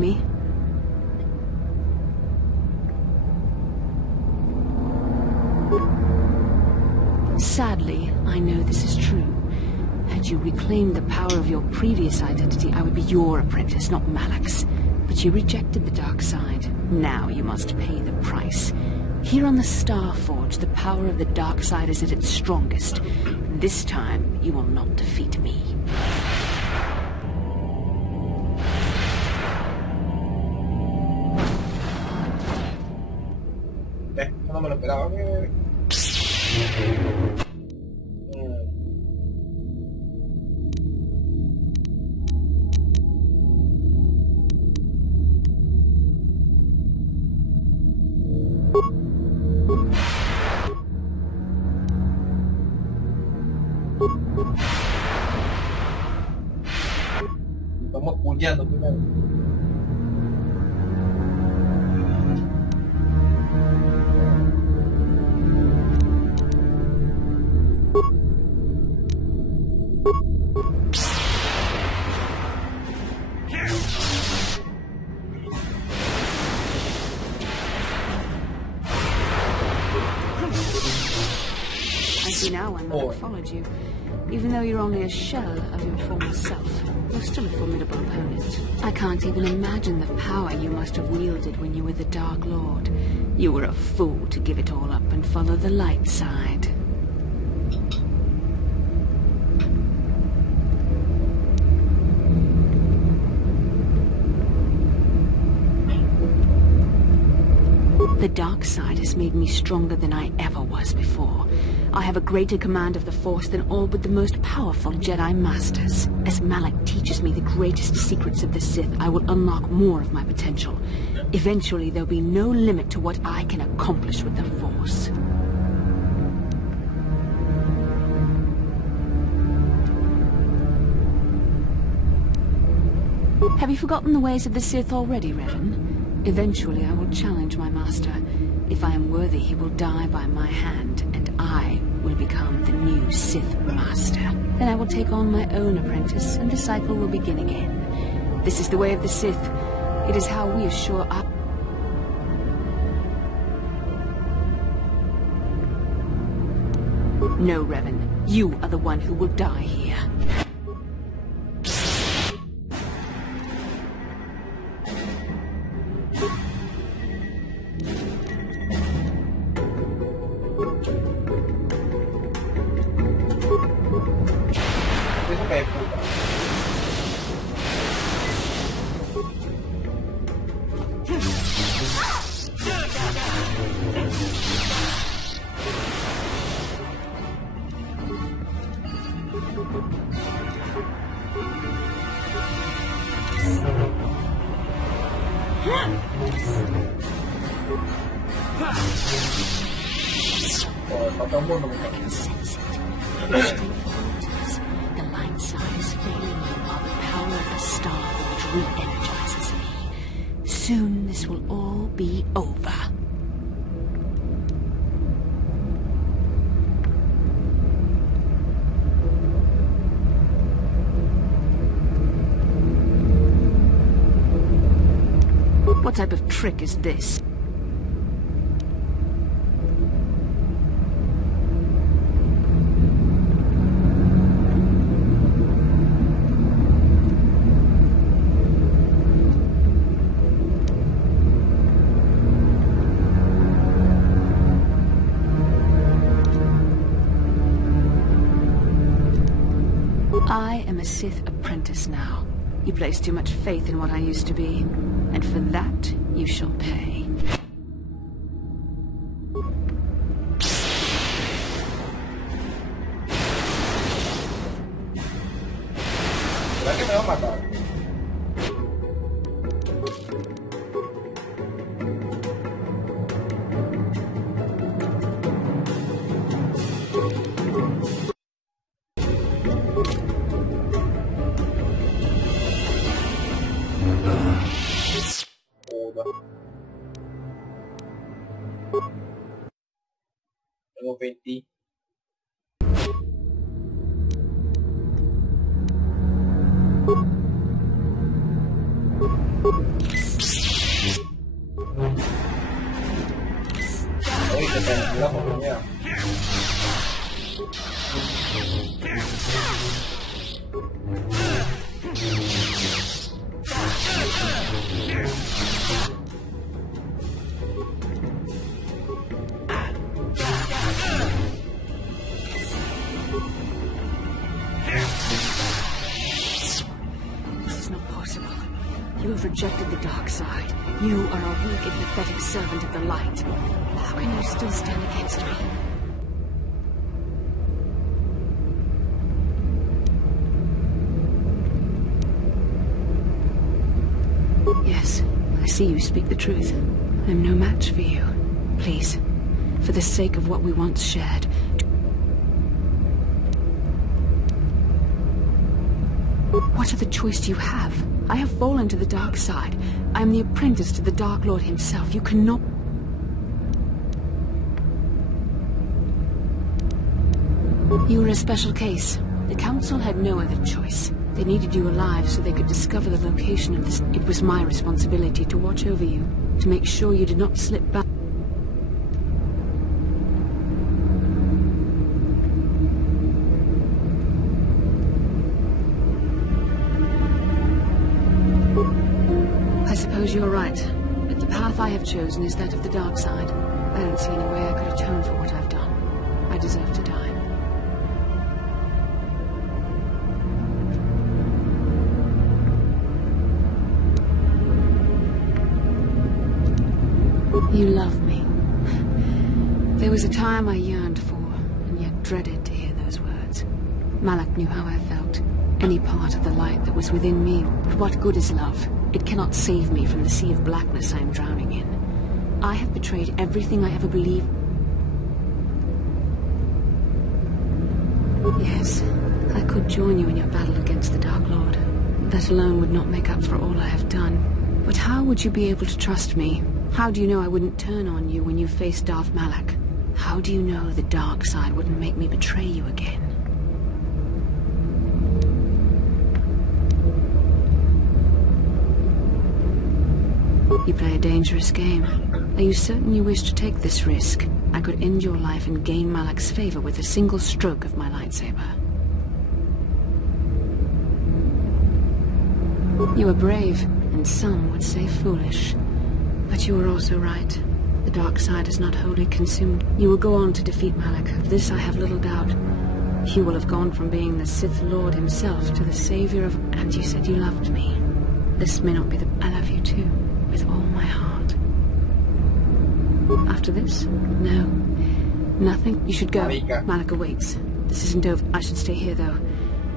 me? Sadly, I know this is true. Had you reclaimed the power of your previous identity, I would be your apprentice, not Malak's. But you rejected the dark side. Now you must pay the price. Here on the Star Forge, the power of the dark side is at its strongest. This time, you will not defeat me. No me lo esperaba. Vamos puñando primero. I see now why Malak followed you. Even though you're only a shell of your former self, you're still a formidable opponent. I can't even imagine the power you must have wielded when you were the Dark Lord. You were a fool to give it all up and follow the light side. The dark side has made me stronger than I ever was before. I have a greater command of the Force than all but the most powerful Jedi Masters. As Malak teaches me the greatest secrets of the Sith, I will unlock more of my potential. Eventually, there'll be no limit to what I can accomplish with the Force. Have you forgotten the ways of the Sith already, Revan? Eventually, I will challenge my master. If I am worthy, he will die by my hand, and I will become the new Sith Master. Then I will take on my own apprentice, and the cycle will begin again. This is the way of the Sith. It is how we assure our... No, Revan. You are the one who will die here. I can sense it. The light side is failing me while the power of the Star Forge re-energizes me. Soon this will all be over. What type of trick is this? I am a Sith apprentice now. You place too much faith in what I used to be, and for that you shall pay. ¿Será que me va a matar? Tengo 20. You have rejected the dark side. You are a weak and pathetic servant of the light. How can you still stand against me? Yes, I see you speak the truth. I'm no match for you. Please, for the sake of what we once shared. What other choice do you have? I have fallen to the dark side. I am the apprentice to the Dark Lord himself. You cannot... You were a special case. The Council had no other choice. They needed you alive so they could discover the location of this. It was my responsibility to watch over you, to make sure you did not slip back. I suppose you're right, but the path I have chosen is that of the dark side. I don't see any way I could atone for what I've done. I deserve to die. You love me. There was a time I yearned for, and yet dreaded to hear those words. Malak knew how I felt. Any part of the light that was within me. But what good is love? It cannot save me from the sea of blackness I am drowning in. I have betrayed everything I ever believed. Yes, I could join you in your battle against the Dark Lord. That alone would not make up for all I have done. But how would you be able to trust me? How do you know I wouldn't turn on you when you faced Darth Malak? How do you know the dark side wouldn't make me betray you again? You play a dangerous game. Are you certain you wish to take this risk? I could end your life and gain Malak's favor with a single stroke of my lightsaber. You are brave, and some would say foolish. But you are also right. The dark side is not wholly consumed. You will go on to defeat Malak. Of this I have little doubt. You will have gone from being the Sith Lord himself to the savior of... And you said you loved me. This may not be the... I love you too. With all my heart. After this? No. Nothing. You should go. Malak awaits. This isn't over. I should stay here, though.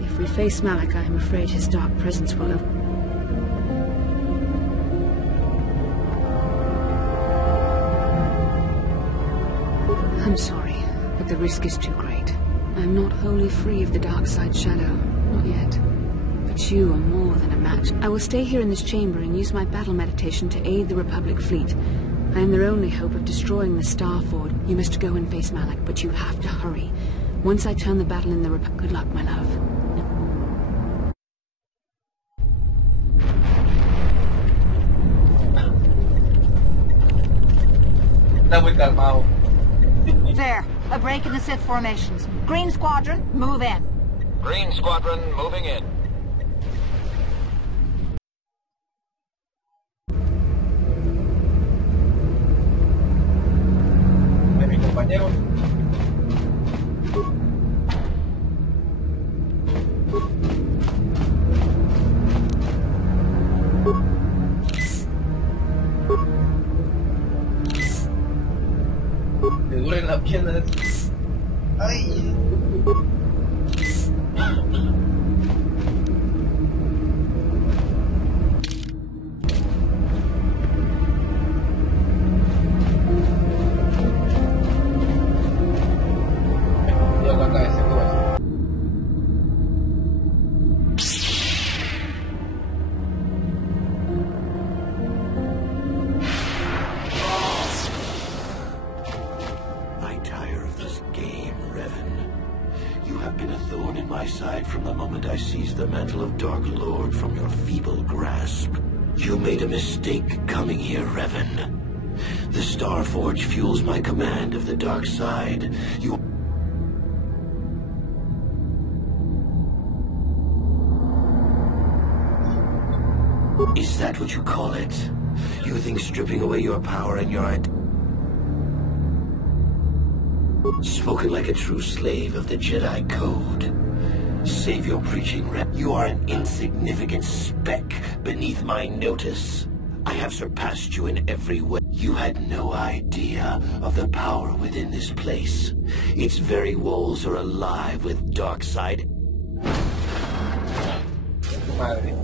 If we face Malak, I am afraid his dark presence will over... I'm sorry, but the risk is too great. I'm not wholly free of the dark side shadow. Not yet. But you are more than a match. I will stay here in this chamber and use my battle meditation to aid the Republic fleet. I am their only hope of destroying the Star Ford. You must go and face Malak, but you have to hurry. Once I turn the battle in the Republic... Good luck, my love. Está muy calmado. There, a break in the Sith formations. Green Squadron, move in. Green Squadron, moving in. De mis compañeros. Le duelen las piernas. ¡Ay! Yo la cabeza todo eso. I tire of this game, Revan. You have been a thorn in my side from the moment I seized the mantle of Dark Lord from your feeble grasp. You made a mistake coming here, Revan. The Star Forge fuels my command of the dark side. You... Is that what you call it? You think stripping away your power and your... Spoken like a true slave of the Jedi Code. Save your preaching, Rep. You are an insignificant speck beneath my notice. I have surpassed you in every way. You had no idea of the power within this place. Its very walls are alive with dark side. Madre.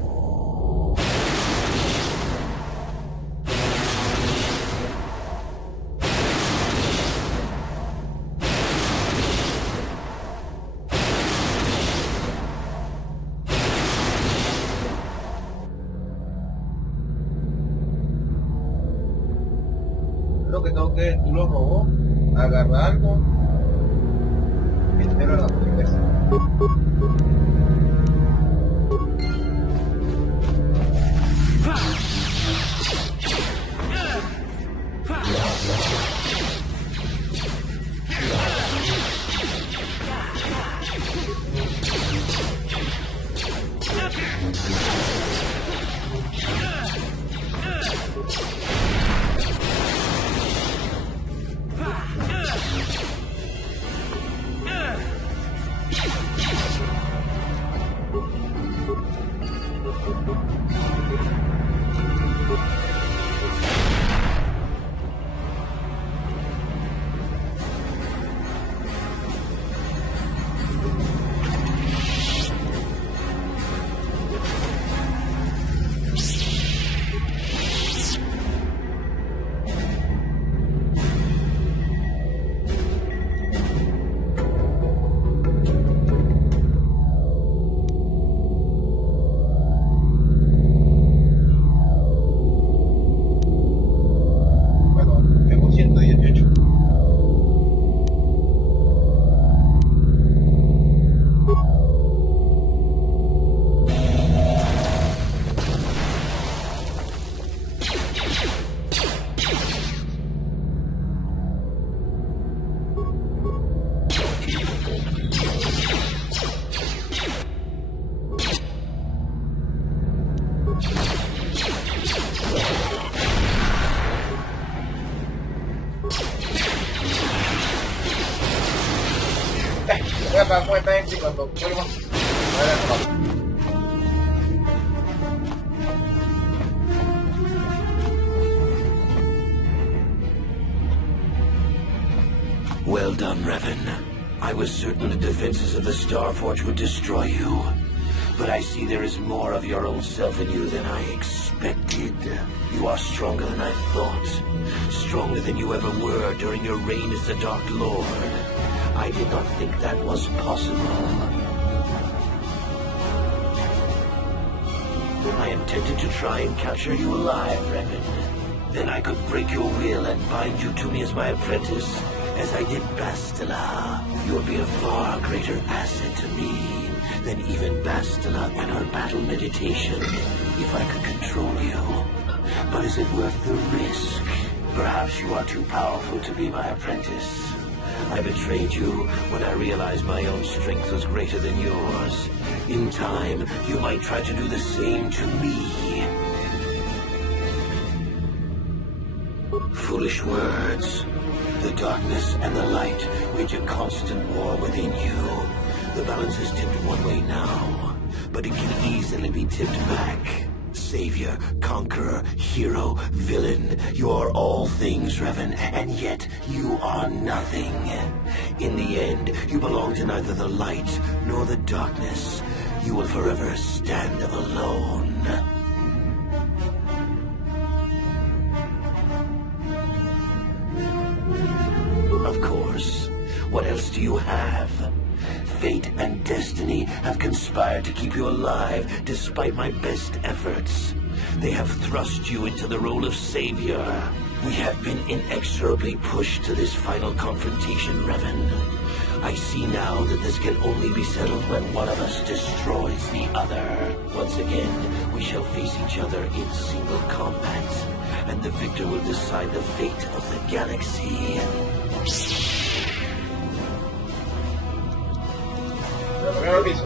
Lo que tengo que tú lo robó, agarrar algo, meterlo en la hamburguesa. Voy a pagar con esta gente y cuando vuelva voy a dar. Well done, Revan. I was certain the defenses of the Starforge would destroy you. But I see there is more of your own self in you than I expected. You are stronger than I thought. Stronger than you ever were during your reign as the Dark Lord. I did not think that was possible. I am tempted to try and capture you alive, Revan. Then I could break your will and bind you to me as my apprentice, as I did Bastila. You would be a far greater asset to me than even Bastila and her battle meditation, if I could control you. But is it worth the risk? Perhaps you are too powerful to be my apprentice. I betrayed you when I realized my own strength was greater than yours. In time, you might try to do the same to me. Foolish words. The darkness and the light wage a constant war within you. The balance is tipped one way now, but it can easily be tipped back. Savior, conqueror, hero, villain, you are all things, Revan, and yet you are nothing. In the end, you belong to neither the light nor the darkness. You will forever stand alone. Of course. What else do you have? Fate and destiny have conspired to keep you alive despite my best efforts. They have thrust you into the role of savior. We have been inexorably pushed to this final confrontation, Revan. I see now that this can only be settled when one of us destroys the other. Once again, we shall face each other in single combat, and the victor will decide the fate of the galaxy. Primero piso.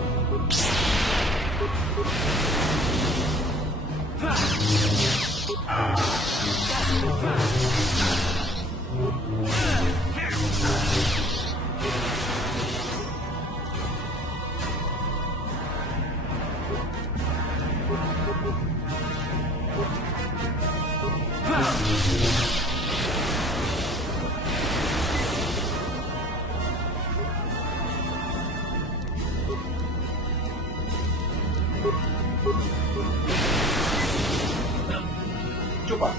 Chupa.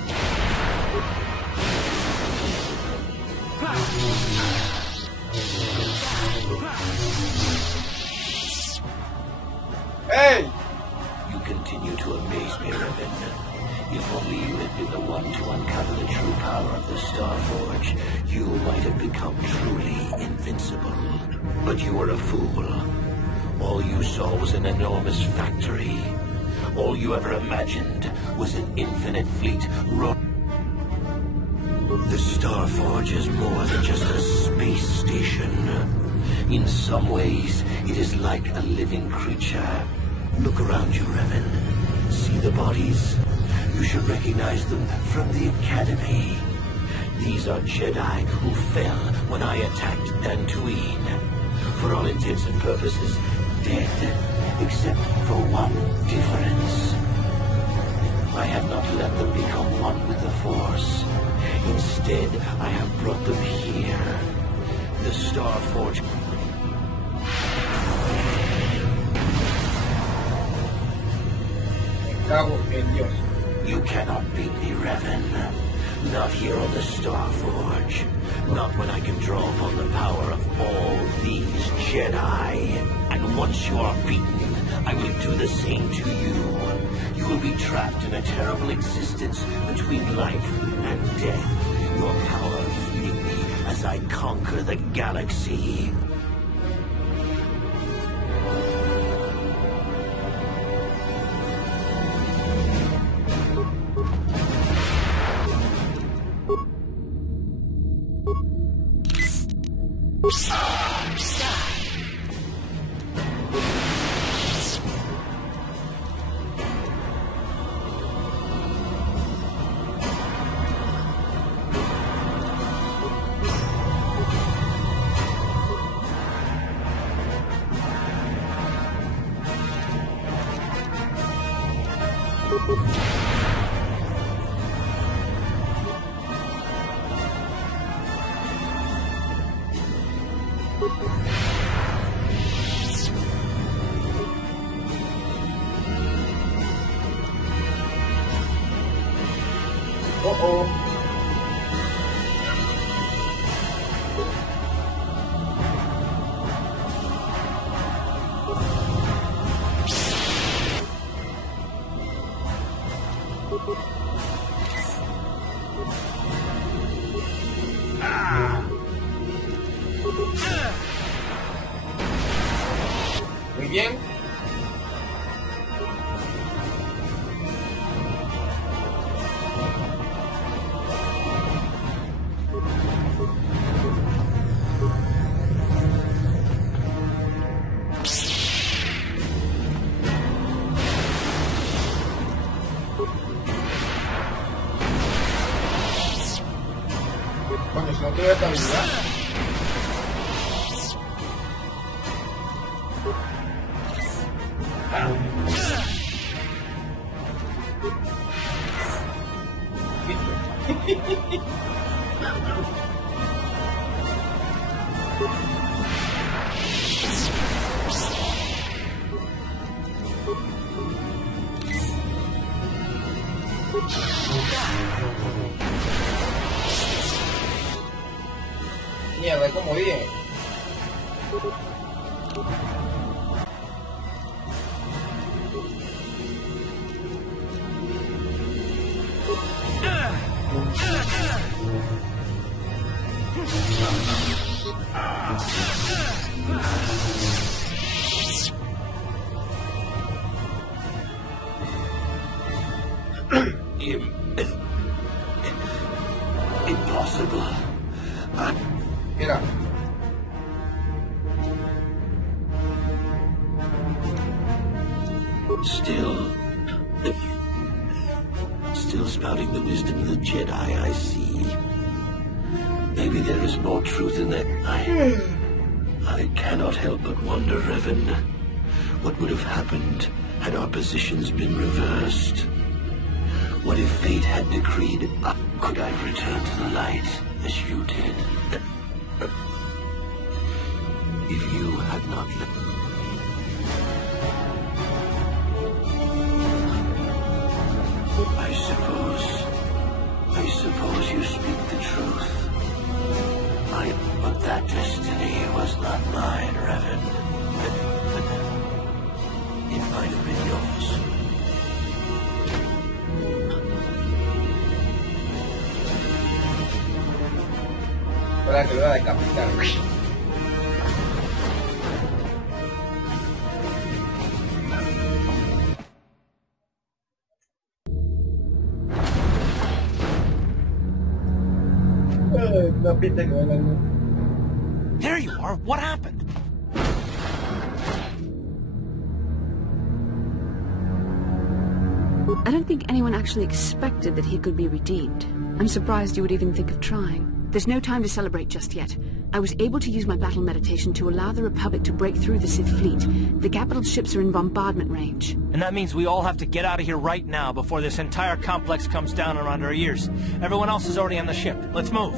Hey! You continue to amaze me, Revan. If only you had been the one to uncover the true power of the Starforge, you might have become truly invincible. But you were a fool. All you saw was an enormous factory. All you ever imagined was an infinite fleet The Starforge is more than just a space station. In some ways, it is like a living creature. Look around you, Revan. See the bodies? You should recognize them from the Academy. These are Jedi who fell when I attacked Dantooine. For all intents and purposes, dead, except for one difference. I have not let them become one with the Force. Instead, I have brought them here. The Starforge. Cago en Dios. You cannot beat me, Revan. Not here on the Starforge. Not when I can draw upon the power of all these Jedi. And once you are beaten, I will do the same to you. You will be trapped in a terrible existence between life and death. Your power fleeing me as I conquer the galaxy. Muy bien. Coño, si no tuve esta habilidad. Mierda, como bien. Impossible. Mira. Still spouting the wisdom of the Jedi, I see. Maybe there is more truth in that. I cannot help but wonder, Revan, what would have happened had our positions been reversed? What if fate had decreed, could I return to the light as you did? If you had not let... para que lo haga decapitar. No pinta que bailan. There you are. What happened? I don't think anyone actually expected that he could be redeemed. I'm surprised you would even think of trying. There's no time to celebrate just yet. I was able to use my battle meditation to allow the Republic to break through the Sith fleet. The capital ships are in bombardment range. And that means we all have to get out of here right now before this entire complex comes down around our ears. Everyone else is already on the ship. Let's move.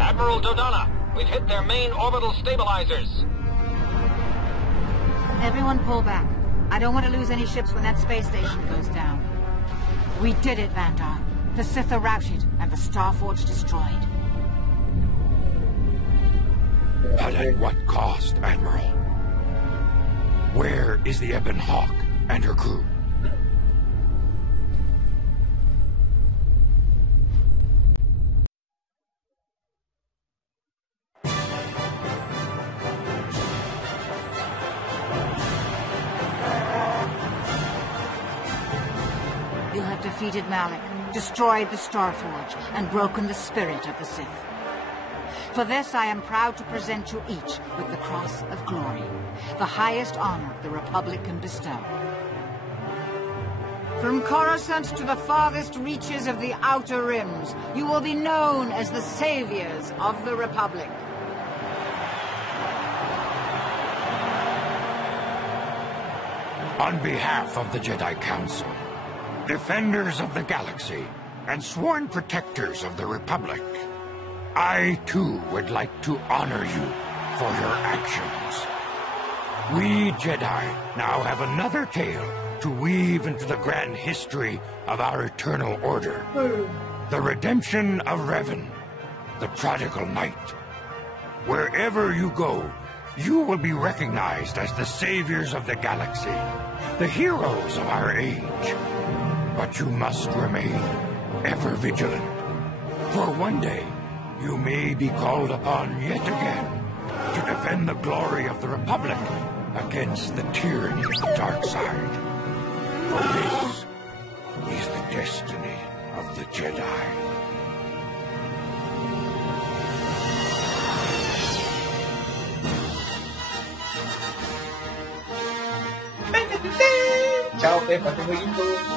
Admiral Dodonna, we've hit their main orbital stabilizers. Everyone pull back. I don't want to lose any ships when that space station goes down. We did it, Vandar. The Sith are routed and the Starforge destroyed. But at what cost, Admiral? Where is the Ebon Hawk and her crew? You have defeated Malak, destroyed the Starforge, and broken the spirit of the Sith. For this, I am proud to present you each with the Cross of Glory, the highest honor the Republic can bestow. From Coruscant to the farthest reaches of the Outer Rims, you will be known as the saviors of the Republic. On behalf of the Jedi Council, defenders of the galaxy, and sworn protectors of the Republic, I, too, would like to honor you for your actions. We Jedi now have another tale to weave into the grand history of our eternal order. The redemption of Revan, the prodigal knight. Wherever you go, you will be recognized as the saviors of the galaxy, the heroes of our age. But you must remain ever vigilant, for one day you may be called upon yet again to defend the glory of the Republic against the tyranny of the dark side. For this is the destiny of the Jedi. Chao, Pepa, te